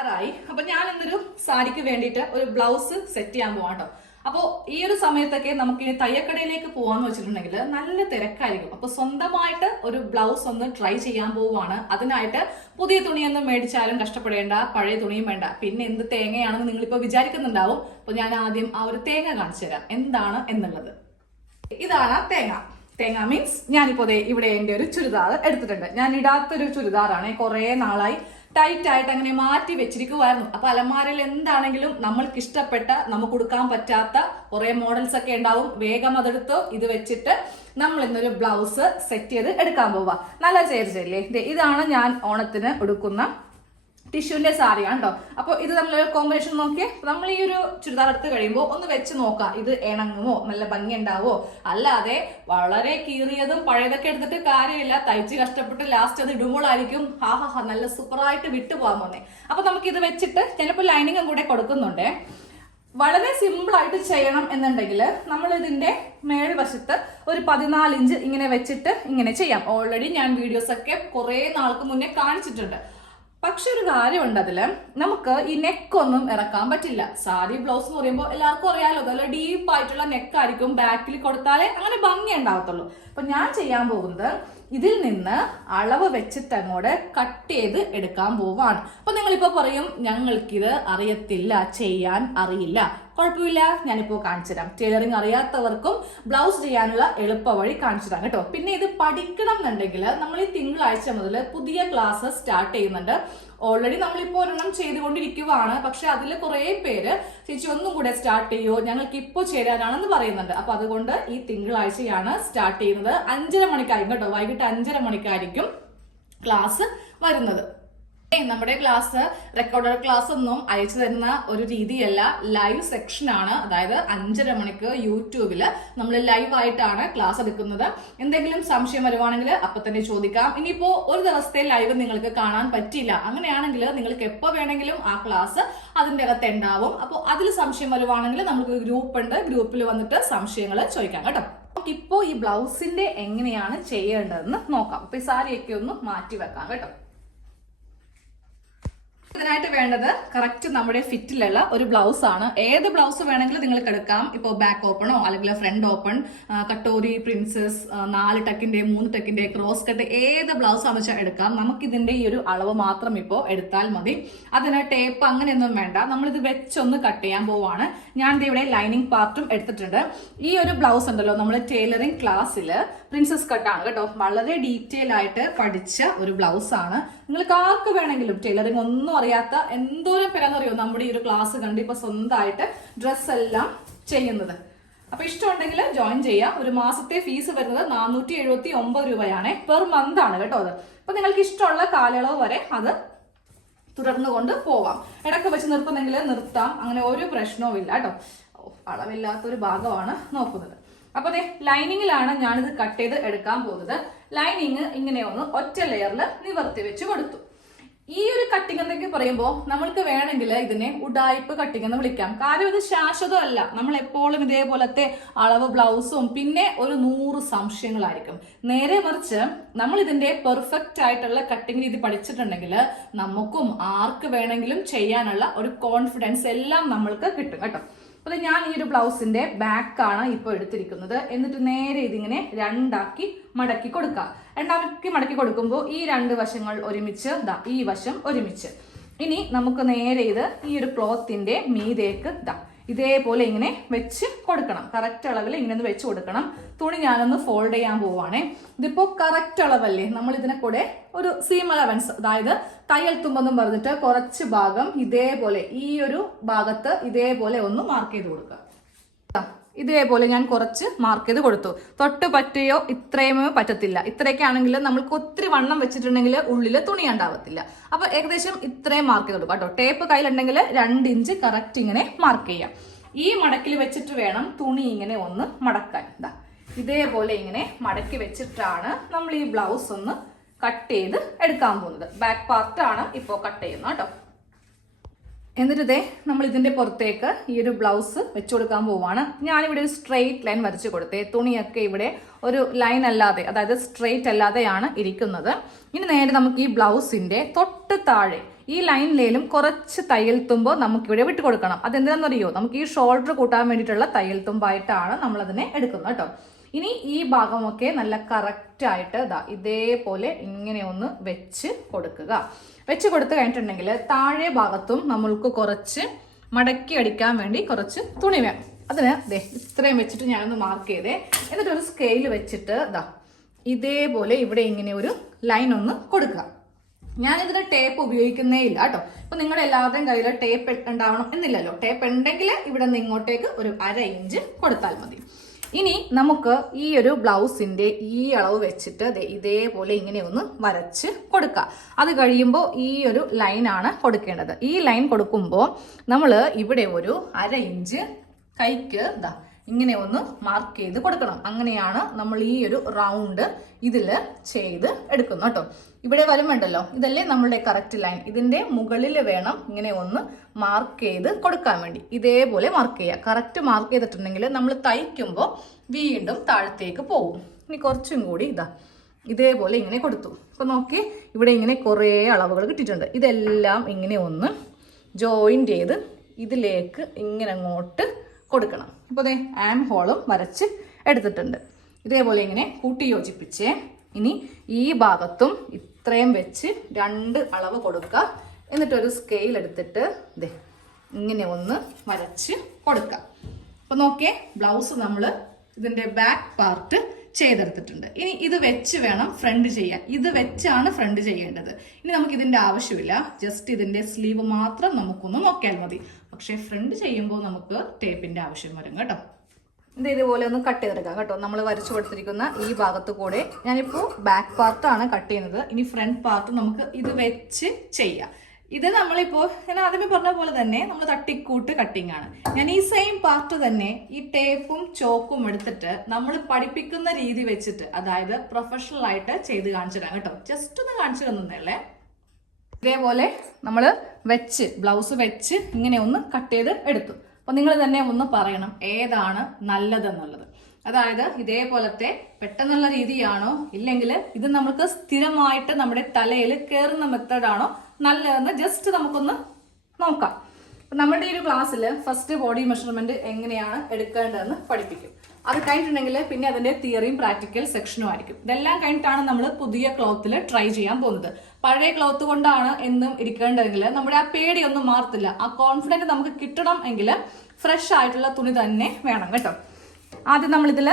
തയ്യാറായി. അപ്പൊ ഞാൻ ഇന്നൊരു സാരിക്ക് വേണ്ടിയിട്ട് ഒരു ബ്ലൗസ് സെറ്റ് ചെയ്യാൻ പോവാം കേട്ടോ. അപ്പോൾ ഈ ഒരു സമയത്തൊക്കെ നമുക്ക് ഇനി തയ്യക്കടയിലേക്ക് പോവാന്ന് വെച്ചിട്ടുണ്ടെങ്കിൽ നല്ല തിരക്കായിരിക്കും. അപ്പൊ സ്വന്തമായിട്ട് ഒരു ബ്ലൗസ് ഒന്ന് ട്രൈ ചെയ്യാൻ പോവാണ്. അതിനായിട്ട് പുതിയ തുണിയൊന്നും മേടിച്ചാലും കഷ്ടപ്പെടേണ്ട, പഴയ തുണിയും വേണ്ട. പിന്നെ എന്ത് തേങ്ങയാണെന്ന് നിങ്ങളിപ്പോ വിചാരിക്കുന്നുണ്ടാവും. അപ്പൊ ഞാൻ ആദ്യം ആ ഒരു തേങ്ങ കാണിച്ചു തരാം എന്താണ് എന്നുള്ളത്. ഇതാണ് തേങ്ങ. തേങ്ങ മീൻസ് ഞാനിപ്പോ ഇവിടെ എന്റെ ഒരു ചുരിദാർ എടുത്തിട്ടുണ്ട്. ഞാൻ ഇടാത്തൊരു ചുരിദാറാണ്, കുറെ നാളായി ടൈറ്റ് ആയിട്ട് അങ്ങനെ മാറ്റി വെച്ചിരിക്കുമായിരുന്നു. അപ്പൊ അലമാരയിൽ എന്താണെങ്കിലും നമ്മൾക്ക് ഇഷ്ടപ്പെട്ട നമുക്ക് കൊടുക്കാൻ പറ്റാത്ത കുറെ മോഡൽസ് ഒക്കെ ഉണ്ടാവും. വേഗം അതെടുത്ത് ഇത് വെച്ചിട്ട് നമ്മൾ ഇന്നൊരു ബ്ലൗസ് സെറ്റ് ചെയ്ത് എടുക്കാൻ പോവാ. നല്ല ചേർച്ചല്ലേ. ഇതാണ് ഞാൻ ഓണത്തിന് എടുക്കുന്ന ടിഷ്യൂന്റെ സാരിയാണ് കേട്ടോ. അപ്പൊ ഇത് നമ്മളൊരു കോമ്പിനേഷൻ നോക്കിയേ. നമ്മൾ ഈ ഒരു ചുരിദാർ എടുത്ത് കഴിയുമ്പോൾ ഒന്ന് വെച്ച് നോക്കാം, ഇത് ഇണങ്ങുമോ, നല്ല ഭംഗി ഉണ്ടാവോ. അല്ലാതെ വളരെ കീറിയതും പഴയതൊക്കെ എടുത്തിട്ട് കാര്യമില്ല. തയ്ച്ച് കഷ്ടപ്പെട്ട് ലാസ്റ്റ് അത് ഇടുമ്പോഴായിരിക്കും നല്ല സൂപ്പറായിട്ട് വിട്ടുപോകാൻ പോന്നെ. അപ്പൊ നമുക്ക് ഇത് വെച്ചിട്ട് ചിലപ്പോൾ ലൈനിങ്ങും കൂടെ കൊടുക്കുന്നുണ്ട്. വളരെ സിമ്പിൾ ആയിട്ട് ചെയ്യണം എന്നുണ്ടെങ്കിൽ നമ്മൾ ഇതിന്റെ മേൽവശത്ത് ഒരു 14 ഇഞ്ച് ഇങ്ങനെ വെച്ചിട്ട് ഇങ്ങനെ ചെയ്യാം. ഓൾറെഡി ഞാൻ വീഡിയോസ് ഒക്കെ കുറെ നാൾക്ക് മുന്നേ കാണിച്ചിട്ടുണ്ട്. പക്ഷെ ഒരു കാര്യമുണ്ട്, അതില് നമുക്ക് ഈ നെക്കൊന്നും ഇറക്കാൻ പറ്റില്ല. സാരി ബ്ലൗസ് എന്ന് പറയുമ്പോൾ എല്ലാവർക്കും അറിയാലോ, നല്ല ഡീപ്പ് ആയിട്ടുള്ള നെക്കായിരിക്കും. ബാക്കിൽ കൊടുത്താലേ അങ്ങനെ ഭംഗി ഉണ്ടാവത്തുള്ളൂ. അപ്പൊ ഞാൻ ചെയ്യാൻ പോകുന്നത് ഇതിൽ നിന്ന് അളവ് വെച്ചിട്ട് അങ്ങോട്ട് കട്ട് ചെയ്ത് എടുക്കാൻ പോവാണ്. അപ്പൊ നിങ്ങളിപ്പോ പറയും ഞങ്ങൾക്കിത് അറിയത്തില്ല, ചെയ്യാൻ അറിയില്ല. കുഴപ്പമില്ല, ഞാനിപ്പോ കാണിച്ചു തരാം. ടൈലറിങ് അറിയാത്തവർക്കും ബ്ലൗസ് ചെയ്യാനുള്ള എളുപ്പ വഴി കാണിച്ചു തരാം കേട്ടോ. പിന്നെ ഇത് പഠിക്കണം എന്നുണ്ടെങ്കിൽ നമ്മൾ ഈ തിങ്കളാഴ്ച മുതൽ പുതിയ ക്ലാസ് സ്റ്റാർട്ട് ചെയ്യുന്നുണ്ട്. ഓൾറെഡി നമ്മളിപ്പോ ഒരെണ്ണം ചെയ്തുകൊണ്ടിരിക്കുവാണ്. പക്ഷെ അതിൽ കുറെ പേര് ചേച്ചി ഒന്നും കൂടെ സ്റ്റാർട്ട് ചെയ്യോ, ഞങ്ങൾക്ക് ഇപ്പോൾ ചേരാനാണെന്ന് പറയുന്നുണ്ട്. അപ്പൊ അതുകൊണ്ട് ഈ തിങ്കളാഴ്ചയാണ് സ്റ്റാർട്ട് ചെയ്യുന്നത്. 5:30 മണിക്കായിരിക്കും കേട്ടോ, വൈകിട്ട് 5:30 മണിക്കായിരിക്കും ക്ലാസ് വരുന്നത്. നമ്മുടെ ക്ലാസ് റെക്കോർഡഡ് ക്ലാസ് ഒന്നും അയച്ചു തരുന്ന ഒരു രീതിയല്ല, ലൈവ് സെക്ഷൻ ആണ്. അതായത് 5:30 മണിക്ക് യൂട്യൂബിൽ നമ്മൾ ലൈവ് ആയിട്ടാണ് ക്ലാസ് എടുക്കുന്നത്. എന്തെങ്കിലും സംശയം വരുവാണെങ്കിൽ അപ്പൊ തന്നെ ചോദിക്കാം. ഇനിയിപ്പോ ഒരു ദിവസത്തെ ലൈവ് നിങ്ങൾക്ക് കാണാൻ പറ്റില്ല, അങ്ങനെയാണെങ്കിൽ നിങ്ങൾക്ക് എപ്പോ വേണമെങ്കിലും ആ ക്ലാസ് അതിന്റെ അകത്ത് ഉണ്ടാവും. അപ്പോൾ അതിൽ സംശയം വരുവാണെങ്കിൽ നമുക്ക് ഗ്രൂപ്പ് ഉണ്ട്, ഗ്രൂപ്പിൽ വന്നിട്ട് സംശയങ്ങൾ ചോദിക്കാം കേട്ടോ. ഇപ്പോ ഈ ബ്ലൗസിന്റെ എങ്ങനെയാണ് ചെയ്യേണ്ടതെന്ന് നോക്കാം. അപ്പൊ ഈ സാരിയൊക്കെ ഒന്ന് മാറ്റി വെക്കാം കേട്ടോ. ഇതിനായിട്ട് വേണ്ടത് കറക്റ്റ് നമ്മുടെ ഫിറ്റിലുള്ള ഒരു ബ്ലൗസ് ആണ്. ഏത് ബ്ലൗസ് വേണമെങ്കിലും നിങ്ങൾക്ക് എടുക്കാം. ഇപ്പോൾ ബാക്ക് ഓപ്പണോ അല്ലെങ്കിൽ ഫ്രണ്ട് ഓപ്പൺ, കട്ടോരി, പ്രിൻസസ്, 4 ടക്കിന്റെ 3 ടക്കിന്റെ ക്രോസ് കട്ട്, ഏത് ബ്ലൗസ് ആണെന്ന് വെച്ചാൽ എടുക്കാം. നമുക്ക് ഇതിന്റെ ഈ ഒരു അളവ് മാത്രം ഇപ്പോൾ എടുത്താൽ മതി. അതിന് ടേപ്പ് അങ്ങനെയൊന്നും വേണ്ട. നമ്മളിത് വെച്ചൊന്ന് കട്ട് ചെയ്യാൻ പോവാണ്. ഞാൻ ഇവിടെ ലൈനിങ് പാർട്ടും എടുത്തിട്ടുണ്ട്. ഈ ഒരു ബ്ലൗസ് ഉണ്ടല്ലോ, നമ്മൾ ടൈലറിങ് ക്ലാസ്സിൽ പ്രിൻസസ് കട്ടാണ് കേട്ടോ. വളരെ ഡീറ്റെയിൽ ആയിട്ട് പഠിച്ച ഒരു ബ്ലൗസ് ആണ്. നിങ്ങൾക്ക് ആർക്ക് വേണമെങ്കിലും, ടൈലറിങ് ഒന്നും അറിയാത്ത എന്തോരം പേരാണെന്നറിയോ നമ്മുടെ ഈ ഒരു ക്ലാസ് കണ്ട് ഇപ്പൊ സ്വന്തമായിട്ട് ഡ്രസ് എല്ലാം ചെയ്യുന്നത്. അപ്പൊ ഇഷ്ടമുണ്ടെങ്കിൽ ജോയിൻ ചെയ്യാം. ഒരു മാസത്തെ ഫീസ് വരുന്നത് 479 രൂപയാണ്. പെർ മന്ത് ആണ് കേട്ടോ അത്. അപ്പൊ നിങ്ങൾക്ക് ഇഷ്ടമുള്ള കാലയളവ് വരെ അത് തുടർന്നു കൊണ്ട് പോവാം. ഇടയ്ക്ക് വെച്ച് നിർത്തുന്നെങ്കിൽ നിർത്താം, അങ്ങനെ ഒരു പ്രശ്നവും ഇല്ല കേട്ടോ. അളവില്ലാത്തൊരു ഭാഗമാണ് നോക്കുന്നത്. അപ്പൊ അതെ, ലൈനിങ്ങിലാണ് ഞാനിത് കട്ട് ചെയ്ത് എടുക്കാൻ പോകുന്നത്. ലൈനിങ് ഇങ്ങനെ ഒന്ന് ഒറ്റ ലെയറിൽ നിവർത്തി വെച്ച് കൊടുത്തു. ഈ ഒരു കട്ടിങ് എന്നൊക്കെ പറയുമ്പോൾ നമ്മൾക്ക് വേണമെങ്കിൽ ഇതിനെ ഉഡായിപ്പ് കട്ടിങ് എന്ന് വിളിക്കാം. കാര്യം ഇത് ശാശ്വതമല്ല. നമ്മൾ എപ്പോഴും ഇതേപോലത്തെ അളവ് ബ്ലൗസും പിന്നെ ഒരു 100 സംശയങ്ങളായിരിക്കും. നേരെ മറിച്ച് നമ്മൾ ഇതിന്റെ പെർഫെക്റ്റ് ആയിട്ടുള്ള കട്ടിങ് രീതി പഠിച്ചിട്ടുണ്ടെങ്കിൽ നമുക്കും ആർക്ക് വേണമെങ്കിലും ചെയ്യാനുള്ള ഒരു കോൺഫിഡൻസ് എല്ലാം നമ്മൾക്ക് കിട്ടും കേട്ടോ. അപ്പൊ ഞാൻ ഈ ഒരു ബ്ലൗസിന്റെ ബാക്കാണ് ഇപ്പോൾ എടുത്തിരിക്കുന്നത്. എന്നിട്ട് നേരെ ഇതിങ്ങനെ രണ്ടാക്കി മടക്കി കൊടുക്കുക. രണ്ടാക്കി മടക്കി കൊടുക്കുമ്പോൾ ഈ 2 വശങ്ങൾ ഒരുമിച്ച്, ഈ വശം ഒരുമിച്ച്. ഇനി നമുക്ക് നേരെ ഇത് ഈ ഒരു ക്ലോത്തിന്റെ മീതേക്ക് ഇതേപോലെ ഇങ്ങനെ വെച്ച് കൊടുക്കണം. കറക്റ്റ് അളവിൽ ഇങ്ങനെ ഒന്ന് വെച്ച് കൊടുക്കണം. തുണി ഞാനൊന്ന് ഫോൾഡ് ചെയ്യാൻ പോവാണേ. ഇതിപ്പോ കറക്റ്റ് അളവല്ലേ. നമ്മൾ ഇതിനെ കൂടെ ഒരു സീം അലവൻസ്, അതായത് തയ്യൽ തുമ്പെന്നും പറഞ്ഞിട്ട് കുറച്ച് ഭാഗം ഇതേപോലെ ഈ ഒരു ഭാഗത്ത് ഇതേപോലെ ഒന്ന് മാർക്ക് ചെയ്ത് കൊടുക്കുക. ഇതേപോലെ ഞാൻ കുറച്ച് മാർക്ക് ചെയ്ത് കൊടുത്തു. തൊട്ട് പറ്റുകയോ ഇത്രയുമോ പറ്റത്തില്ല. ഇത്രയൊക്കെ ആണെങ്കിൽ നമ്മൾക്ക് ഒത്തിരി വണ്ണം വെച്ചിട്ടുണ്ടെങ്കിൽ ഉള്ളിൽ തുണി ഉണ്ടാവത്തില്ല. അപ്പൊ ഏകദേശം ഇത്രയും മാർക്ക് ചെയ്ത് കൊടുക്കാം കേട്ടോ. ടേപ്പ് കയ്യിലുണ്ടെങ്കിൽ 2 ഇഞ്ച് കറക്റ്റ് ഇങ്ങനെ മാർക്ക് ചെയ്യാം. ഈ മടക്കിൽ വെച്ചിട്ട് വേണം തുണി ഇങ്ങനെ ഒന്ന് മടക്കാൻ. ഇതേപോലെ ഇങ്ങനെ മടക്കി വെച്ചിട്ടാണ് നമ്മൾ ഈ ബ്ലൗസ് ഒന്ന് കട്ട് ചെയ്ത് എടുക്കാൻ പോകുന്നത്. ബാക്ക് പാർട്ടാണ് ഇപ്പോൾ കട്ട് ചെയ്യുന്നത് കേട്ടോ. എന്നിട്ട് ഇതേ നമ്മൾ ഇതിന്റെ പുറത്തേക്ക് ഈ ഒരു ബ്ലൗസ് വെച്ചു കൊടുക്കാൻ പോവാണ്. ഞാനിവിടെ ഒരു സ്ട്രെയിറ്റ് ലൈൻ വരച്ചു കൊടുത്തേ. തുണിയൊക്കെ ഇവിടെ ഒരു ലൈൻ അല്ലാതെ, അതായത് സ്ട്രെയിറ്റ് അല്ലാതെയാണ് ഇരിക്കുന്നത്. ഇനി നേരെ നമുക്ക് ഈ ബ്ലൗസിന്റെ തൊട്ട് താഴെ ഈ ലൈനിലേലും കുറച്ച് തയ്യൽ തുമ്പ് നമുക്കിവിടെ വിട്ട് കൊടുക്കണം. അതെന്താണെന്നറിയോ, നമുക്ക് ഈ ഷോൾഡർ കൂട്ടാൻ വേണ്ടിയിട്ടുള്ള തയ്യൽ തുമ്പായിട്ടാണ് നമ്മളതിനെ എടുക്കുന്നത് കേട്ടോ. ഇനി ഈ ഭാഗമൊക്കെ നല്ല കറക്റ്റായിട്ട് ഇതേപോലെ ഇങ്ങനെ ഒന്ന് വെച്ച് കൊടുക്കുക. വെച്ച് കൊടുത്തു കഴിഞ്ഞിട്ടുണ്ടെങ്കിൽ താഴെ ഭാഗത്തും നമ്മൾക്ക് കുറച്ച് മടക്കി അടിക്കാൻ വേണ്ടി കുറച്ച് തുണി വേണം. അതിന് ഇത്രയും വെച്ചിട്ട് ഞാനൊന്ന് മാർക്ക് ചെയ്തേ. എന്നിട്ട് ഒരു സ്കെയിൽ വെച്ചിട്ട് ഇതേപോലെ ഇവിടെ ഇങ്ങനെ ഒരു ലൈൻ ഒന്ന് കൊടുക്കുക. ഞാനിതിന് ടേപ്പ് ഉപയോഗിക്കുന്നേ ഇല്ല കേട്ടോ. അപ്പൊ നിങ്ങളുടെ എല്ലാവരുടെയും കയ്യിൽ ടേപ്പ് ഉണ്ടാവണം എന്നില്ലല്ലോ. ടേപ്പ് ഉണ്ടെങ്കിൽ ഇവിടെ നിന്ന് ഇങ്ങോട്ടേക്ക് ഒരു 1/2 ഇഞ്ച് കൊടുത്താൽ മതി. ഇനി നമുക്ക് ഈ ഒരു ബ്ലൗസിന്റെ ഈ അളവ് വെച്ചിട്ട് ഇതേപോലെ ഇങ്ങനെ ഒന്ന് വരച്ച് കൊടുക്കുക. അത് കഴിയുമ്പോൾ ഈ ഒരു ലൈനാണ് കൊടുക്കേണ്ടത്. ഈ ലൈൻ കൊടുക്കുമ്പോൾ നമ്മൾ ഇവിടെ ഒരു 1/2 ഇഞ്ച് കൈക്ക് ഇങ്ങനെ ഒന്ന് മാർക്ക് ചെയ്ത് കൊടുക്കണം. അങ്ങനെയാണ് നമ്മൾ ഈ ഒരു റൗണ്ട് ഇതില് ചെയ്ത് എടുക്കുന്നത് കേട്ടോ. ഇവിടെ വരുമുണ്ടല്ലോ, ഇതല്ലേ നമ്മളുടെ കറക്റ്റ് ലൈൻ. ഇതിന്റെ മുകളിൽ വേണം ഇങ്ങനെ ഒന്ന് മാർക്ക് ചെയ്ത് കൊടുക്കാൻ വേണ്ടി. ഇതേപോലെ മാർക്ക് ചെയ്യുക. കറക്റ്റ് മാർക്ക് ചെയ്തിട്ടുണ്ടെങ്കിൽ നമ്മൾ തയ്ക്കുമ്പോൾ വീണ്ടും താഴത്തേക്ക് പോകും. ഇനി കുറച്ചും കൂടി ഇതേപോലെ ഇങ്ങനെ കൊടുത്തു. അപ്പൊ നോക്കി, ഇവിടെ ഇങ്ങനെ കുറേ അളവുകൾ കിട്ടിയിട്ടുണ്ട്. ഇതെല്ലാം ഇങ്ങനെ ഒന്ന് ജോയിന്റ് ചെയ്ത് ഇതിലേക്ക് ഇങ്ങനെ അങ്ങോട്ട് കൊടുക്കണം. ഇപ്പോൾ ആം ഹോളും വരച്ച് എടുത്തിട്ടുണ്ട്. ഇതേപോലെ ഇങ്ങനെ കൂട്ടി യോജിപ്പിച്ച് ഇനി ഈ ഭാഗത്തും ഇത്രയും വെച്ച് 2 അളവ് കൊടുക്കുക. എന്നിട്ടൊരു സ്കെയിൽ എടുത്തിട്ട് ഇങ്ങനെ ഒന്ന് വരച്ച് കൊടുക്കുക. അപ്പൊ നോക്കിയേ, ബ്ലൗസ് നമ്മൾ ഇതിന്റെ ബാക്ക് പാർട്ട് ചെയ്തെടുത്തിട്ടുണ്ട്. ഇനി ഇത് വെച്ച് വേണം ഫ്രണ്ട് ചെയ്യാൻ. ഇത് വെച്ചാണ് ഫ്രണ്ട് ചെയ്യേണ്ടത്. ഇനി നമുക്ക് ഇതിന്റെ ആവശ്യമില്ല. ജസ്റ്റ് ഇതിന്റെ സ്ലീവ് മാത്രം നമുക്കൊന്ന് നോക്കിയാൽ മതി. പക്ഷെ ഫ്രണ്ട് ചെയ്യുമ്പോൾ നമുക്ക് ടേപ്പിന്റെ ആവശ്യം വരും കേട്ടോ. ഇതേപോലെ ഒന്ന് കട്ട് ചെയ്തെടുക്കാം കേട്ടോ. നമ്മൾ വരച്ചു കൊടുത്തിരിക്കുന്ന ഈ ഭാഗത്ത് കൂടെ ഞാനിപ്പോൾ ബാക്ക് പാർട്ടാണ് കട്ട് ചെയ്യുന്നത്. ഇനി ഫ്രണ്ട് പാർട്ട് നമുക്ക് ഇത് വെച്ച് ചെയ്യാം. ഇത് നമ്മളിപ്പോൾ ഞാൻ ആദ്യമേ പറഞ്ഞ പോലെ തന്നെ നമ്മൾ തട്ടിക്കൂട്ട് കട്ടിങ് ആണ്. ഞാൻ ഈ സെയിം പാർട്ട് തന്നെ ഈ ടേപ്പും ചോക്കും എടുത്തിട്ട് നമ്മൾ പഠിപ്പിക്കുന്ന രീതി വെച്ചിട്ട്, അതായത് പ്രൊഫഷണൽ ആയിട്ട് ചെയ്ത് കാണിച്ചു തരാം കേട്ടോ. ജസ്റ്റ് ഒന്ന് കാണിച്ചു തന്നല്ലേ. ഇതേപോലെ നമ്മൾ വെച്ച് ബ്ലൗസ് വെച്ച് ഇങ്ങനെ ഒന്ന് കട്ട് ചെയ്ത് എടുത്തു. അപ്പൊ നിങ്ങൾ തന്നെ ഒന്ന് പറയണം ഏതാണ് നല്ലതെന്നുള്ളത്. അതായത് ഇതേപോലത്തെ പെട്ടെന്നുള്ള രീതിയാണോ, ഇല്ലെങ്കിൽ ഇത് നമുക്ക് സ്ഥിരമായിട്ട് നമ്മുടെ തലയിൽ കയറുന്ന മെത്തേഡാണോ നല്ലതെന്ന് ജസ്റ്റ് നമുക്കൊന്ന് നോക്കാം. നമ്മുടെ ഈ ഒരു ക്ലാസ്സിൽ ഫസ്റ്റ് ബോഡി മെഷർമെന്റ് എങ്ങനെയാണ് എടുക്കേണ്ടതെന്ന് പഠിപ്പിക്കും. അത് കഴിഞ്ഞിട്ടുണ്ടെങ്കിൽ പിന്നെ അതിന്റെ തിയറിയും പ്രാക്ടിക്കൽ സെക്ഷനും ആയിരിക്കും. ഇതെല്ലാം കഴിഞ്ഞിട്ടാണ് നമ്മൾ പുതിയ ക്ലോത്തിൽ ട്രൈ ചെയ്യാൻ പോകുന്നത്. പഴയ ക്ലോത്ത് കൊണ്ടാണ് എന്നും ഇരിക്കേണ്ടതെങ്കിൽ നമ്മുടെ ആ പേടിയൊന്നും മാറത്തില്ല. ആ കോൺഫിഡൻറ്റ് നമുക്ക് കിട്ടണം എങ്കിൽ ഫ്രഷ് ആയിട്ടുള്ള തുണി തന്നെ വേണം കേട്ടോ. ആദ്യം നമ്മളിതിൽ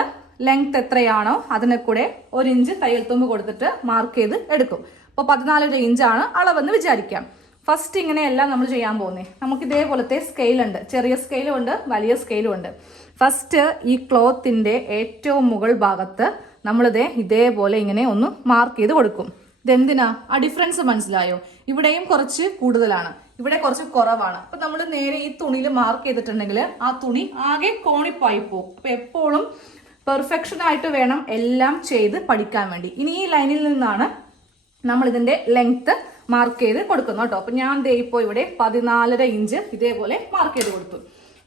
ലെങ്ത് എത്രയാണോ അതിനെ കൂടെ 1 ഇഞ്ച് തയ്യൽ തുമ്പ് കൊടുത്തിട്ട് മാർക്ക് ചെയ്ത് എടുക്കും. അപ്പോൾ 14 ഇഞ്ചാണ് അളവെന്ന് വിചാരിക്കാം. ഫസ്റ്റ് ഇങ്ങനെയല്ല നമ്മൾ ചെയ്യാൻ പോകുന്നത്. നമുക്ക് ഇതേപോലത്തെ സ്കെയിലുണ്ട്. ചെറിയ സ്കെയിലും ഉണ്ട്, വലിയ സ്കെയിലും ഉണ്ട്. ഫസ്റ്റ് ഈ ക്ലോത്തിന്റെ ഏറ്റവും മുകൾ ഭാഗത്ത് നമ്മളിത് ഇതേപോലെ ഇങ്ങനെ ഒന്ന് മാർക്ക് ചെയ്ത് കൊടുക്കും. ഇതെന്തിനാ? ആ ഡിഫറൻസ് മനസ്സിലായോ? ഇവിടെയും കുറച്ച് കൂടുതലാണ്, ഇവിടെ കുറച്ച് കുറവാണ്. അപ്പൊ നമ്മൾ നേരെ ഈ തുണിയിൽ മാർക്ക് ചെയ്തിട്ടുണ്ടെങ്കിൽ ആ തുണി ആകെ കോണിപ്പായി പോകും. അപ്പൊ എപ്പോഴും പെർഫെക്ഷൻ ആയിട്ട് വേണം എല്ലാം ചെയ്ത് പഠിക്കാൻ വേണ്ടി. ഇനി ഈ ലൈനിൽ നിന്നാണ് നമ്മൾ ഇതിന്റെ ലെങ്ത് മാർക്ക് ചെയ്ത് കൊടുക്കുന്നു കേട്ടോ. അപ്പൊ ഞാൻ ദേ ഇപ്പോൾ ഇവിടെ 14.5 ഇഞ്ച് ഇതേപോലെ മാർക്ക് ചെയ്ത് കൊടുത്തു.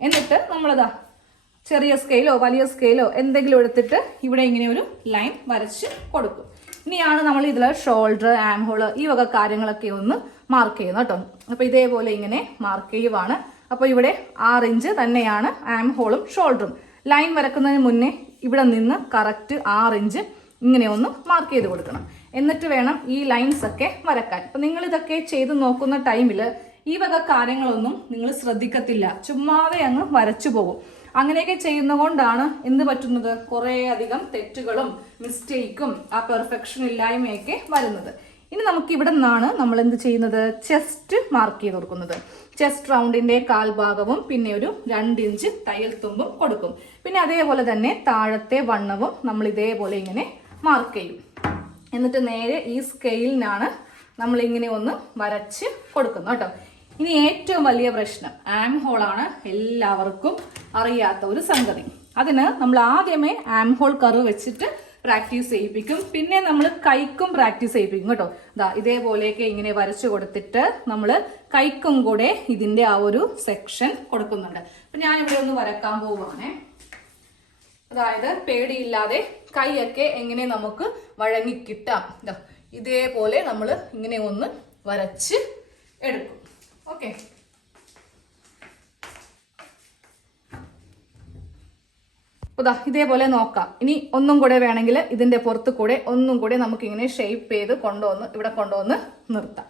എന്നിട്ട് നമ്മളിതാ ചെറിയ സ്കെയിലോ വലിയ സ്കെയിലോ എന്തെങ്കിലും എടുത്തിട്ട് ഇവിടെ ഇങ്ങനെ ഒരു ലൈൻ വരച്ച് കൊടുക്കും. ഇനിയാണ് നമ്മൾ ഇതിൽ ഷോൾഡർ, ആം ഹോള് ഈ വക കാര്യങ്ങളൊക്കെ ഒന്ന് മാർക്ക് ചെയ്യുന്നത് കേട്ടോ. അപ്പൊ ഇതേപോലെ ഇങ്ങനെ മാർക്ക് ചെയ്യുവാണ്. അപ്പൊ ഇവിടെ 6 ഇഞ്ച് തന്നെയാണ് ആം ഹോളും ഷോൾഡറും. ലൈൻ വരക്കുന്നതിന് മുന്നേ ഇവിടെ നിന്ന് കറക്റ്റ് 6 ഇഞ്ച് ഇങ്ങനെ ഒന്ന് മാർക്ക് ചെയ്ത് കൊടുക്കണം. എന്നിട്ട് വേണം ഈ ലൈൻസ് ഒക്കെ വരക്കാൻ. അപ്പൊ നിങ്ങൾ ഇതൊക്കെ ചെയ്ത് നോക്കുന്ന ടൈമിൽ ഈ വക കാര്യങ്ങളൊന്നും നിങ്ങൾ ശ്രദ്ധിക്കത്തില്ല, ചുമ്മാതെ അങ്ങ് വരച്ചു പോകും. അങ്ങനെയൊക്കെ ചെയ്യുന്നതുകൊണ്ടാണ് എന്ത് പറ്റുന്നത്, കുറേ അധികം തെറ്റുകളും മിസ്റ്റേക്കും ആ പെർഫെക്ഷൻ ഇല്ലായ്മയൊക്കെ വരുന്നത്. ഇനി നമുക്ക് ഇവിടെ നിന്നാണ് നമ്മൾ എന്ത് ചെയ്യുന്നത്, ചെസ്റ്റ് മാർക്ക് ചെയ്ത് കൊടുക്കുന്നത്. ചെസ്റ്റ് റൗണ്ടിന്റെ കാൽഭാഗവും പിന്നെ ഒരു 2 ഇഞ്ച് തയ്യൽ തുമ്പും കൊടുക്കും. പിന്നെ അതേപോലെ തന്നെ താഴത്തെ വണ്ണവും നമ്മൾ ഇതേപോലെ ഇങ്ങനെ മാർക്ക് ചെയ്യും. എന്നിട്ട് നേരെ ഈ സ്കെയിലിനാണ് നമ്മൾ ഇങ്ങനെ ഒന്ന് വരച്ച് കൊടുക്കുന്നത് കേട്ടോ. ഇനി ഏറ്റവും വലിയ പ്രശ്നം ആം ഹോളാണ്. എല്ലാവർക്കും അറിയാത്ത ഒരു സംഗതി. അതിന് നമ്മൾ ആദ്യമേ ആം ഹോൾ കർവ് വെച്ചിട്ട് പ്രാക്ടീസ് ചെയ്യിപ്പിക്കും. പിന്നെ നമ്മൾ കൈക്കും പ്രാക്ടീസ് ചെയ്യിപ്പിക്കും കേട്ടോ. ഇതേപോലെയൊക്കെ ഇങ്ങനെ വരച്ചു കൊടുത്തിട്ട് നമ്മൾ കൈക്കും കൂടെ ഇതിന്റെ ആ ഒരു സെക്ഷൻ കൊടുക്കുന്നുണ്ട്. അപ്പൊ ഞാനിവിടെ ഒന്ന് വരക്കാൻ പോവുകയാണേ. അതായത് പേടിയില്ലാതെ കൈയൊക്കെ എങ്ങനെ നമുക്ക് വഴങ്ങിക്കിട്ടാം. ഇതേപോലെ നമ്മൾ ഇങ്ങനെ ഒന്ന് വരച്ച് എടുക്കും. ഓക്കെ, ഇതേപോലെ നോക്കാം. ഇനി ഒന്നും കൂടെ വേണമെങ്കിൽ ഇതിന്റെ പുറത്ത് കൂടെ ഒന്നും കൂടെ നമുക്ക് ഇങ്ങനെ ഷേപ്പ് ചെയ്ത് കൊണ്ടുവന്ന് ഇവിടെ കൊണ്ടുവന്ന് നിർത്താം.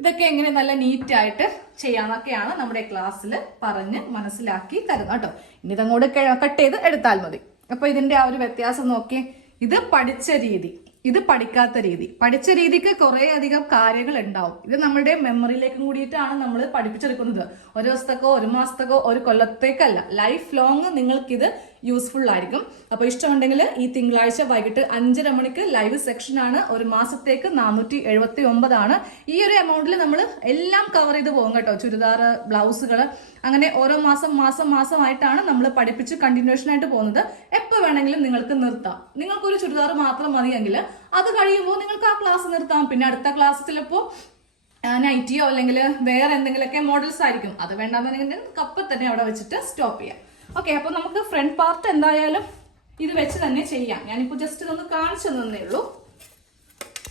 ഇതൊക്കെ എങ്ങനെ നല്ല നീറ്റായിട്ട് ചെയ്യാന്നൊക്കെയാണ് നമ്മുടെ ക്ലാസ്സിൽ പറഞ്ഞ് മനസ്സിലാക്കി തരുന്നത് കേട്ടോ. ഇനി ഇതങ്ങോട്ട് കട്ട് ചെയ്ത് എടുത്താൽ മതി. അപ്പൊ ഇതിന്റെ ആ ഒരു വ്യത്യാസം നോക്കിയേ. ഇത് പഠിച്ച രീതി, ഇത് പഠിക്കാത്ത രീതി. പഠിച്ച രീതിക്ക് കുറെ അധികം കാര്യങ്ങൾ ഉണ്ടാവും. ഇത് നമ്മുടെ മെമ്മറിയിലേക്കും കൂടിയിട്ടാണ് നമ്മൾ പഠിപ്പിച്ചെടുക്കുന്നത്. ഒരു ദിവസത്തേക്കോ ഒരു മാസത്തേക്കോ ഒരു കൊല്ലത്തേക്കല്ല, ലൈഫ് ലോങ് നിങ്ങൾക്കിത് യൂസ്ഫുൾ ആയിരിക്കും. അപ്പൊ ഇഷ്ടമുണ്ടെങ്കിൽ ഈ തിങ്കളാഴ്ച വൈകിട്ട് 5:30 മണിക്ക് ലൈവ് സെക്ഷൻ ആണ്. ഒരു മാസത്തേക്ക് 479 ആണ്. ഈ ഒരു എമൗണ്ടിൽ നമ്മൾ എല്ലാം കവർ ചെയ്ത് പോകും കേട്ടോ. ചുരിദാർ, ബ്ലൗസുകൾ, അങ്ങനെ ഓരോ മാസമായിട്ടാണ് നമ്മൾ പഠിപ്പിച്ച് കണ്ടിന്യൂഷൻ ആയിട്ട് പോകുന്നത്. എപ്പോൾ വേണമെങ്കിലും നിങ്ങൾക്ക് നിർത്താം. നിങ്ങൾക്കൊരു ചുരിദാർ മാത്രം മതിയെങ്കിൽ അത് കഴിയുമ്പോൾ നിങ്ങൾക്ക് ആ ക്ലാസ് നിർത്താം. പിന്നെ അടുത്ത ക്ലാസ് ചിലപ്പോൾ നൈറ്റിയോ അല്ലെങ്കിൽ വേറെ എന്തെങ്കിലുമൊക്കെ മോഡൽസ് ആയിരിക്കും. അത് വേണ്ടാന്നുണ്ടെങ്കിൽ കപ്പ് തന്നെ അവിടെ വെച്ചിട്ട് സ്റ്റോപ്പ് ചെയ്യാം. ഓക്കെ, അപ്പൊ നമുക്ക് ഫ്രണ്ട് പാർട്ട് എന്തായാലും ഇത് വെച്ച് തന്നെ ചെയ്യാം. ഞാനിപ്പോൾ ജസ്റ്റ് ഇതൊന്ന് കാണിച്ചു തന്നേ ഉള്ളൂ.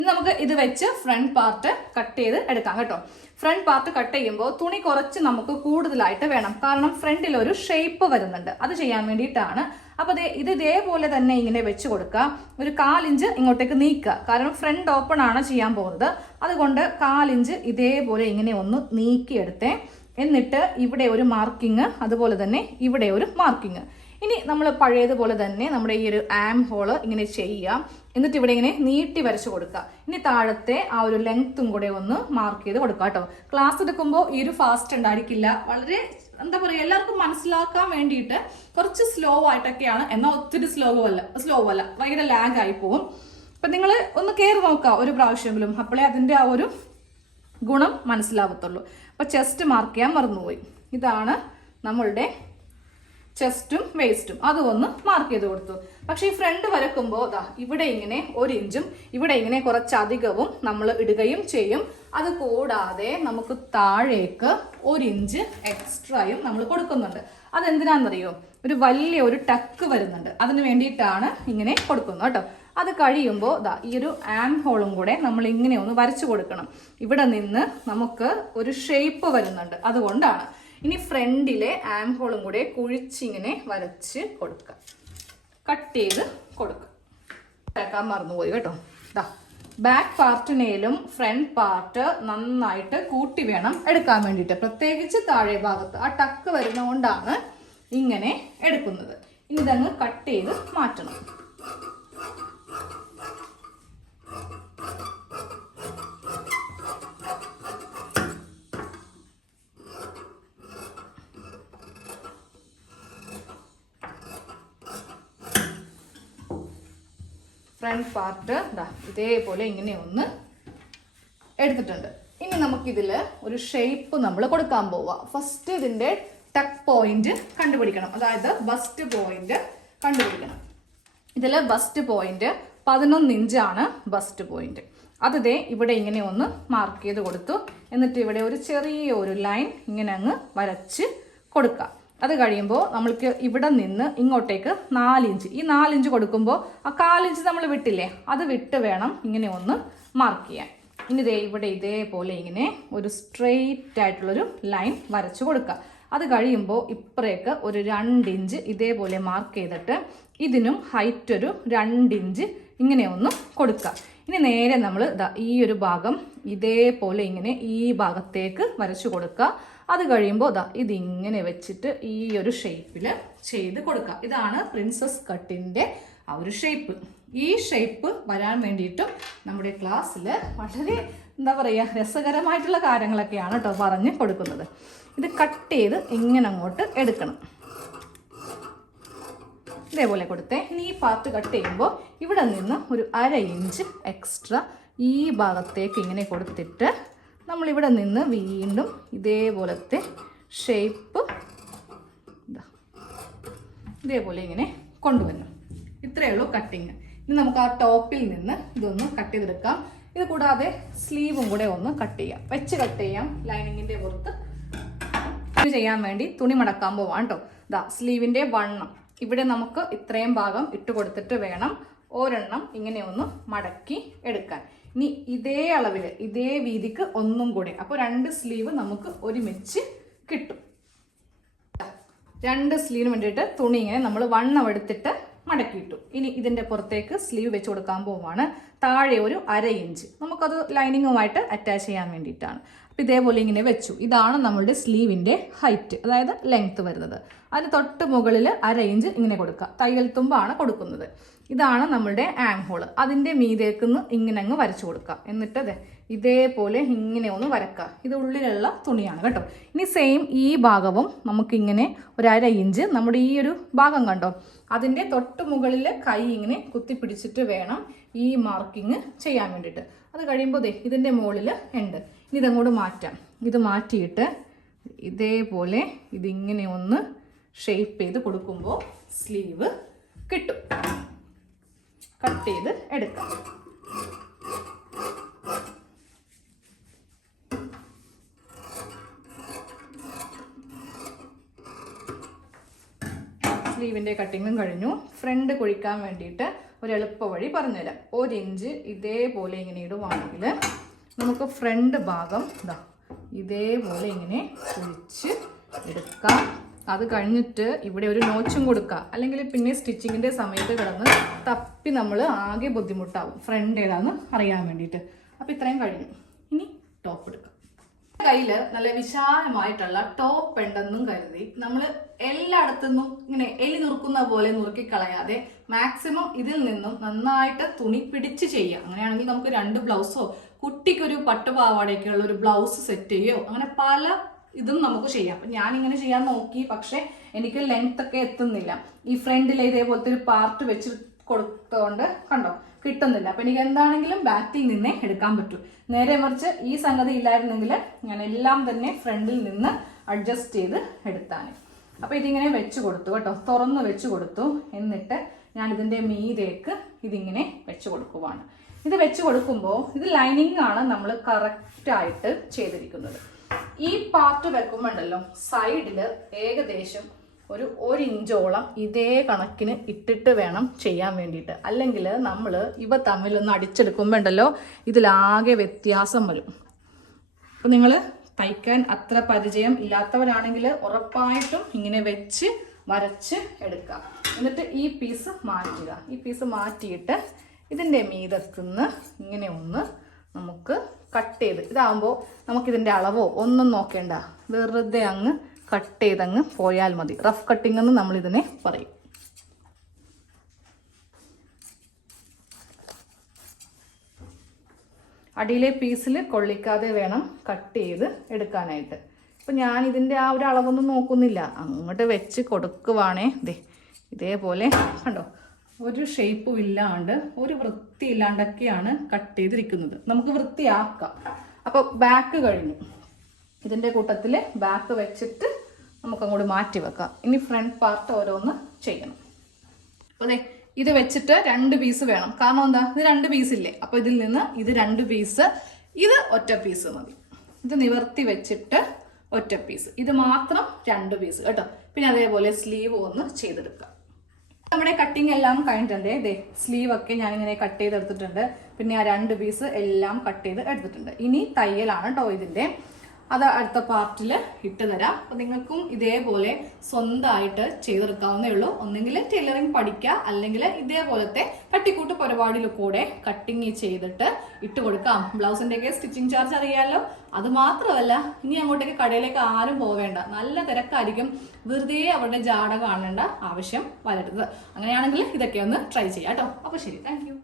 നമുക്ക് ഇത് വെച്ച് ഫ്രണ്ട് പാർട്ട് കട്ട് ചെയ്ത് എടുക്കാം കേട്ടോ. ഫ്രണ്ട് പാർട്ട് കട്ട് ചെയ്യുമ്പോൾ തുണി കുറച്ച് നമുക്ക് കൂടുതലായിട്ട് വേണം. കാരണം ഫ്രണ്ടിൽ ഒരു ഷേപ്പ് വരുന്നുണ്ട്. അത് ചെയ്യാൻ വേണ്ടിയിട്ടാണ്. അപ്പൊ ഇത് ഇതേപോലെ തന്നെ ഇങ്ങനെ വെച്ച് കൊടുക്കുക. ഒരു 1/4 ഇഞ്ച് ഇങ്ങോട്ടേക്ക് നീക്കുക. കാരണം ഫ്രണ്ട് ഓപ്പൺ ആണ് ചെയ്യാൻ പോകുന്നത്. അതുകൊണ്ട് 1/4 ഇഞ്ച് ഇതേപോലെ ഇങ്ങനെ ഒന്ന് നീക്കിയെടുത്തേ. എന്നിട്ട് ഇവിടെ ഒരു മാർക്കിങ്, അതുപോലെ തന്നെ ഇവിടെ ഒരു മാർക്കിങ്. ഇനി നമ്മൾ പഴയതുപോലെ തന്നെ നമ്മുടെ ഈ ഒരു ആം ഹോള് ഇങ്ങനെ ചെയ്യാം. എന്നിട്ട് ഇവിടെ ഇങ്ങനെ നീട്ടി വരച്ചു കൊടുക്കുക. ഇനി താഴത്തെ ആ ഒരു ലെങ്ത്തും കൂടെ ഒന്ന് മാർക്ക് ചെയ്ത് കൊടുക്കുക കേട്ടോ. ക്ലാസ് എടുക്കുമ്പോൾ ഈ ഒരു ഫാസ്റ്റ് ഉണ്ടായിരിക്കില്ല. വളരെ എന്താ പറയുക, എല്ലാവർക്കും മനസ്സിലാക്കാൻ വേണ്ടിയിട്ട് കുറച്ച് സ്ലോ ആയിട്ടൊക്കെയാണ്. എന്നാൽ ഒത്തിരി സ്ലോ അല്ല, ഭയങ്കര ലാഗ് ആയി പോവും. അപ്പൊ നിങ്ങൾ ഒന്ന് കയറി നോക്കുക ഒരു പ്രാവശ്യമെങ്കിലും. അപ്പോഴേ അതിന്റെ ആ ഒരു ഗുണം മനസ്സിലാവത്തുള്ളൂ. അപ്പൊ ചെസ്റ്റ് മാർക്ക് ചെയ്യാൻ മറന്നുപോയി. ഇതാണ് നമ്മളുടെ ചെസ്റ്റും വേസ്റ്റും. അത് ഒന്ന് മാർക്ക് ചെയ്ത് കൊടുത്തു. പക്ഷെ ഈ ഫ്രണ്ട് വരക്കുമ്പോൾ ഇവിടെ ഇങ്ങനെ 1 ഇഞ്ചും ഇവിടെ ഇങ്ങനെ കുറച്ചധികവും നമ്മൾ ഇടുകയും ചെയ്യും. അത് കൂടാതെ നമുക്ക് താഴേക്ക് 1 ഇഞ്ച് എക്സ്ട്രായും നമ്മൾ കൊടുക്കുന്നുണ്ട്. അതെന്തിനാണെന്നറിയോ? ഒരു വലിയ ഒരു ടക്ക് വരുന്നുണ്ട്. അതിന് വേണ്ടിയിട്ടാണ് ഇങ്ങനെ കൊടുക്കുന്നത് കേട്ടോ. അത് കഴിയുമ്പോൾ ഈ ഒരു ആം ഹോളും കൂടെ നമ്മൾ ഇങ്ങനെ ഒന്ന് വരച്ചു കൊടുക്കണം. ഇവിടെ നിന്ന് നമുക്ക് ഒരു ഷേപ്പ് വരുന്നുണ്ട്. അതുകൊണ്ടാണ്. ഇനി ഫ്രണ്ടിലെ ആം ഹോളും കൂടെ കുഴിച്ചിങ്ങനെ വരച്ച് കൊടുക്കുക. കട്ട് ചെയ്ത് കൊടുക്കുക. മറന്നുപോയി കേട്ടോ. ബാക്ക് പാർട്ടിനേലും ഫ്രണ്ട് പാർട്ട് നന്നായിട്ട് കൂട്ടി വേണം എടുക്കാൻ വേണ്ടിയിട്ട്. പ്രത്യേകിച്ച് താഴെ ഭാഗത്ത് ആ ടക്ക് വരുന്നതുകൊണ്ടാണ് ഇങ്ങനെ എടുക്കുന്നത്. ഇനി ഇതങ്ങ് കട്ട് ചെയ്ത് മാറ്റണം. ഫ്രണ്ട് പാർട്ട് ഇതേപോലെ ഇങ്ങനെ ഒന്ന് എടുത്തിട്ടുണ്ട്. ഇനി നമുക്കിതിൽ ഒരു ഷേപ്പ് നമ്മൾ കൊടുക്കാൻ പോവുക. ഫസ്റ്റ് ഇതിൻ്റെ ടക്ക് പോയിന്റ് കണ്ടുപിടിക്കണം. അതായത് ബസ്റ്റ് പോയിന്റ് കണ്ടുപിടിക്കണം. ഇതിൽ ബസ്റ്റ് പോയിന്റ് 11 ഇഞ്ചാണ് ബസ്റ്റ് പോയിന്റ്. അത് ഇവിടെ ഇങ്ങനെ ഒന്ന് മാർക്ക് ചെയ്ത് കൊടുത്തു. എന്നിട്ട് ഇവിടെ ഒരു ചെറിയ ഒരു ലൈൻ ഇങ്ങനെ അങ്ങ് വരച്ച് കൊടുക്കുക. അത് കഴിയുമ്പോൾ നമ്മൾക്ക് ഇവിടെ നിന്ന് ഇങ്ങോട്ടേക്ക് 4 ഇഞ്ച്, ഈ 4 ഇഞ്ച് കൊടുക്കുമ്പോൾ ആ 1/4 ഇഞ്ച് നമ്മൾ വിട്ടില്ലേ, അത് വിട്ട് വേണം ഇങ്ങനെ ഒന്ന് മാർക്ക് ചെയ്യാൻ. ഇനി ഇവിടെ ഇതേപോലെ ഇങ്ങനെ ഒരു സ്ട്രെയിറ്റ് ആയിട്ടുള്ളൊരു ലൈൻ വരച്ചു കൊടുക്കുക. അത് കഴിയുമ്പോൾ ഇപ്പറേക്ക് ഒരു 2 ഇഞ്ച് ഇതേപോലെ മാർക്ക് ചെയ്തിട്ട് ഇതിനും ഹൈറ്റ് ഒരു 2 ഇഞ്ച് ഇങ്ങനെ ഒന്ന് കൊടുക്കുക. ഇനി നേരെ നമ്മൾ ഈ ഒരു ഭാഗം ഇതേപോലെ ഇങ്ങനെ ഈ ഭാഗത്തേക്ക് വരച്ചു കൊടുക്കുക. അത് കഴിയുമ്പോൾ ഇതിങ്ങനെ വെച്ചിട്ട് ഈ ഒരു ഷേപ്പിൽ ചെയ്ത് കൊടുക്കുക. ഇതാണ് പ്രിൻസസ് കട്ടിൻ്റെ ആ ഒരു ഷേപ്പ്. ഈ ഷേപ്പ് വരാൻ വേണ്ടിയിട്ടും നമ്മുടെ ക്ലാസ്സിൽ വളരെ എന്താ പറയുക രസകരമായിട്ടുള്ള കാര്യങ്ങളൊക്കെയാണ് കേട്ടോ പറഞ്ഞ് കൊടുക്കുന്നത്. ഇത് കട്ട് ചെയ്ത് ഇങ്ങനെ അങ്ങോട്ട് എടുക്കണം. ഇതേപോലെ കൊടുത്തേ. ഇനി ഈ പാർട്ട് കട്ട് ചെയ്യുമ്പോൾ ഇവിടെ നിന്ന് ഒരു 1/2 ഇഞ്ച് എക്സ്ട്രാ ഈ ഭാഗത്തേക്ക് ഇങ്ങനെ കൊടുത്തിട്ട് നമ്മളിവിടെ നിന്ന് വീണ്ടും ഇതേപോലത്തെ ഷേപ്പ് ഇതേപോലെ ഇങ്ങനെ കൊണ്ടുവരണം. ഇത്രയേ ഉള്ളൂ കട്ടിങ്. ഇനി നമുക്ക് ആ ടോപ്പിൽ നിന്ന് ഇതൊന്ന് കട്ട് ചെയ്തെടുക്കാം. ഇത് കൂടാതെ സ്ലീവും കൂടെ ഒന്ന് കട്ട് ചെയ്യാം. വെച്ച് കട്ട് ചെയ്യാം. ലൈനിങ്ങിൻ്റെ പുറത്ത് ഇത് ചെയ്യാൻ വേണ്ടി തുണി മടക്കാൻ പോവാം കേട്ടോ. സ്ലീവിൻ്റെ വണ്ണം ഇവിടെ നമുക്ക് ഇത്രയും ഭാഗം ഇട്ട് കൊടുത്തിട്ട് വേണം ഒരെണ്ണം ഇങ്ങനെ ഒന്ന് മടക്കി എടുക്കാൻ. ഇനി ഇതേ അളവിൽ ഇതേ വീതിക്ക് ഒന്നും കൂടെ, അപ്പോൾ 2 സ്ലീവ് നമുക്ക് ഒരുമിച്ച് കിട്ടും. 2 സ്ലീവിന് വേണ്ടിയിട്ട് തുണി ഇങ്ങനെ നമ്മൾ വണ്ണം എടുത്തിട്ട് മടക്കിയിട്ടു. ഇനി ഇതിൻ്റെ പുറത്തേക്ക് സ്ലീവ് വെച്ച് കൊടുക്കാൻ പോവാണ്. താഴെ ഒരു 1/2 ഇഞ്ച് നമുക്കത് ലൈനിങ്ങുമായിട്ട് അറ്റാച്ച് ചെയ്യാൻ വേണ്ടിയിട്ടാണ്. അപ്പോൾ ഇതേപോലെ ഇങ്ങനെ വെച്ചു. ഇതാണ് നമ്മളുടെ സ്ലീവിൻ്റെ ഹൈറ്റ്, അതായത് ലെങ്ത് വരുന്നത്. അതിന് തൊട്ട് മുകളിൽ 1/2 ഇഞ്ച് ഇങ്ങനെ കൊടുക്കുക. തയ്യൽ തുമ്പാണ് കൊടുക്കുന്നത്. ഇതാണ് നമ്മളുടെ ആം ഹോൾ. അതിൻ്റെ മീതേക്കുന്ന് ഇങ്ങനെ അങ്ങ് വരച്ചു കൊടുക്കുക. എന്നിട്ട് ഇതേപോലെ ഇങ്ങനെ ഒന്ന് വരക്കുക. ഇത് ഉള്ളിലുള്ള തുണിയാണ് കേട്ടോ. ഇനി സെയിം ഈ ഭാഗവും നമുക്കിങ്ങനെ ഒരു 1/2 ഇഞ്ച് നമ്മുടെ ഈ ഒരു ഭാഗം കണ്ടോ, അതിൻ്റെ തൊട്ട് മുകളിൽ കൈ ഇങ്ങനെ കുത്തി പിടിച്ചിട്ട് വേണം ഈ മാർക്കിങ് ചെയ്യാൻ വേണ്ടിയിട്ട്. അത് കഴിയുമ്പോൾ ഇതിൻ്റെ മുകളിൽ ഉണ്ട്. ഇനി ഇതങ്ങോട്ട് മാറ്റാം. ഇത് മാറ്റിയിട്ട് ഇതേപോലെ ഇതിങ്ങനെ ഒന്ന് ഷേപ്പ് ചെയ്ത് കൊടുക്കുമ്പോൾ സ്ലീവ് കിട്ടും. കട്ട് ചെയ്ത് എടുക്കാം. സ്ലീവിൻ്റെ കട്ടിങ്ങും കഴിഞ്ഞു. ഫ്രണ്ട് കുഴിക്കാൻ വേണ്ടിയിട്ട് ഒരു എളുപ്പ വഴി പറഞ്ഞുതരാം. 1 ഇഞ്ച് ഇതേപോലെ ഇങ്ങനെ ഇടുവാണെങ്കിൽ നമുക്ക് ഫ്രണ്ട് ഭാഗം ഇതേപോലെ ഇങ്ങനെ കുഴിച്ച് എടുക്കാം. അത് കഴിഞ്ഞിട്ട് ഇവിടെ ഒരു നോച്ചും കൊടുക്കുക. അല്ലെങ്കിൽ പിന്നെ സ്റ്റിച്ചിങ്ങിൻ്റെ സമയത്ത് കിടന്ന് തപ്പി നമ്മൾ ആകെ ബുദ്ധിമുട്ടാവും ഫ്രണ്ട് ഏതാന്ന് അറിയാൻ വേണ്ടിയിട്ട്. അപ്പോൾ ഇത്രയും കഴിഞ്ഞു. ഇനി ടോപ്പ് എടുക്കാം. കയ്യിൽ നല്ല വിശാലമായിട്ടുള്ള ടോപ്പ് ഉണ്ടെന്നും കരുതി നമ്മൾ എല്ലായിടത്തുനിന്നും ഇങ്ങനെ എലി നുറുക്കുന്ന പോലെ നുറുക്കി കളയാതെ മാക്സിമം ഇതിൽ നിന്നും നന്നായിട്ട് തുണി പിടിച്ച് ചെയ്യുക. അങ്ങനെയാണെങ്കിൽ നമുക്ക് 2 ബ്ലൗസോ കുട്ടിക്കൊരു പട്ടുപാവാടയൊക്കെയുള്ള ഒരു ബ്ലൗസ് സെറ്റ് ചെയ്യോ അങ്ങനെ പല ഇതും നമുക്ക് ചെയ്യാം. അപ്പം ഞാനിങ്ങനെ ചെയ്യാൻ നോക്കി, പക്ഷെ എനിക്ക് ലെങ്ത് ഒക്കെ എത്തുന്നില്ല. ഈ ഫ്രണ്ടിൽ ഇതേപോലത്തെ ഒരു പാർട്ട് വെച്ച് കൊടുത്തോണ്ട് കണ്ടോ കിട്ടുന്നില്ല. അപ്പം എനിക്ക് എന്താണെങ്കിലും ബാക്കിൽ നിന്നേ എടുക്കാൻ പറ്റും. നേരെ മറിച്ച് ഈ സംഗതി ഇല്ലായിരുന്നെങ്കിൽ ഞാൻ എല്ലാം തന്നെ ഫ്രണ്ടിൽ നിന്ന് അഡ്ജസ്റ്റ് ചെയ്ത് എടുത്താണ്. അപ്പോൾ ഇതിങ്ങനെ വെച്ച് കൊടുത്തു കേട്ടോ, തുറന്ന് വെച്ച് കൊടുത്തു. എന്നിട്ട് ഞാൻ ഇതിൻ്റെ മീതേക്ക് ഇതിങ്ങനെ വെച്ച് കൊടുക്കുവാണ്. ഇത് വെച്ച് കൊടുക്കുമ്പോൾ ഇത് ലൈനിങ് ആണ് നമ്മൾ കറക്റ്റായിട്ട് ചെയ്തിരിക്കുന്നത്. ഈ പാർട്ട് വെക്കുമ്പോണ്ടല്ലോ സൈഡിൽ ഏകദേശം ഒരു 1 ഇഞ്ചോളം ഇതേ കണക്കിന് ഇട്ടിട്ട് വേണം ചെയ്യാൻ വേണ്ടിയിട്ട്. അല്ലെങ്കിൽ നമ്മൾ ഇവ തമ്മിലൊന്ന് അടിച്ചെടുക്കുമ്പോണ്ടല്ലോ ഇതിലാകെ വ്യത്യാസം വരും. അപ്പം നിങ്ങൾ തയ്ക്കാൻ അത്ര പരിചയം ഇല്ലാത്തവരാണെങ്കിൽ ഉറപ്പായിട്ടും ഇങ്ങനെ വെച്ച് വരച്ച് എടുക്കുക. എന്നിട്ട് ഈ പീസ് മാറ്റുക. ഈ പീസ് മാറ്റിയിട്ട് ഇതിൻ്റെ മീതക്കുന്ന് ഇങ്ങനെ ഒന്ന് നമുക്ക് കട്ട് ചെയ്ത്, ഇതാകുമ്പോൾ നമുക്കിതിൻ്റെ അളവോ ഒന്നും നോക്കേണ്ട, വെറുതെ അങ്ങ് കട്ട് ചെയ്തങ്ങ് പോയാൽ മതി. റഫ് കട്ടിംഗ് എന്ന് നമ്മളിതിനെ പറയും. അടിയിലെ പീസിൽ കൊള്ളിക്കാതെ വേണം കട്ട് ചെയ്ത് എടുക്കാനായിട്ട്. അപ്പം ഞാൻ ഇതിൻ്റെ ആ ഒരു അളവൊന്നും നോക്കുന്നില്ല, അങ്ങോട്ട് വെച്ച് കൊടുക്കുവാണേ. ഇതേപോലെ കണ്ടോ, ഒരു ഷേപ്പും ഇല്ലാണ്ട് ഒരു വൃത്തി ഇല്ലാണ്ടൊക്കെയാണ് കട്ട് ചെയ്തിരിക്കുന്നത്. നമുക്ക് വൃത്തിയാക്കാം. അപ്പോൾ ബാക്ക് കഴിഞ്ഞു. ഇതിൻ്റെ കൂട്ടത്തിൽ ബാക്ക് വെച്ചിട്ട് നമുക്കങ്ങോട്ട് മാറ്റി വെക്കാം. ഇനി ഫ്രണ്ട് പാർട്ട് ഓരോന്ന് ചെയ്യണം. അപ്പോൾ ഇത് വെച്ചിട്ട് 2 പീസ് വേണം. കാരണം എന്താ, ഇത് 2 പീസില്ലേ, അപ്പോൾ ഇതിൽ നിന്ന് ഇത് 2 പീസ്, ഇത് ഒറ്റ പീസ് മതി. ഇത് നിവർത്തി വെച്ചിട്ട് ഒറ്റ പീസ്, ഇത് മാത്രം 2 പീസ് കേട്ടോ. പിന്നെ അതേപോലെ സ്ലീവ് ഒന്ന് ചെയ്തെടുക്കാം. നമ്മുടെ കട്ടിങ് എല്ലാം കഴിഞ്ഞിട്ടുണ്ട്. സ്ലീവ് ഒക്കെ ഞാനിങ്ങനെ കട്ട് ചെയ്തെടുത്തിട്ടുണ്ട്. പിന്നെ ആ 2 പീസ് എല്ലാം കട്ട് ചെയ്ത് എടുത്തിട്ടുണ്ട്. ഇനി തയ്യലാണ് കേട്ടോ ഇതിൻ്റെ. അത് അടുത്ത പാർട്ടിൽ ഇട്ട് തരാം. അപ്പോൾ നിങ്ങൾക്കും ഇതേപോലെ സ്വന്തമായിട്ട് ചെയ്തെടുക്കാവുന്നേ ഉള്ളൂ. ഒന്നെങ്കിൽ ടൈലറിങ് പഠിക്കുക, അല്ലെങ്കിൽ ഇതേപോലത്തെ തട്ടിക്കൂട്ട് പരിപാടിയിൽ കൂടെ കട്ടിങ് ചെയ്തിട്ട് ഇട്ട് കൊടുക്കാം. ബ്ലൗസിൻ്റെയൊക്കെ സ്റ്റിച്ചിങ് ചാർജ് അറിയാമല്ലോ. അത് മാത്രമല്ല, ഇനി അങ്ങോട്ടേക്ക് കടയിലേക്ക് ആരും പോവേണ്ട, നല്ല തിരക്കായിരിക്കും. വെറുതെ അവരുടെ ജാട കാണേണ്ട ആവശ്യം വരരുത്. അങ്ങനെയാണെങ്കിൽ ഇതൊക്കെ ഒന്ന് ട്രൈ ചെയ്യാം കേട്ടോ. അപ്പോൾ ശരി, താങ്ക് യു.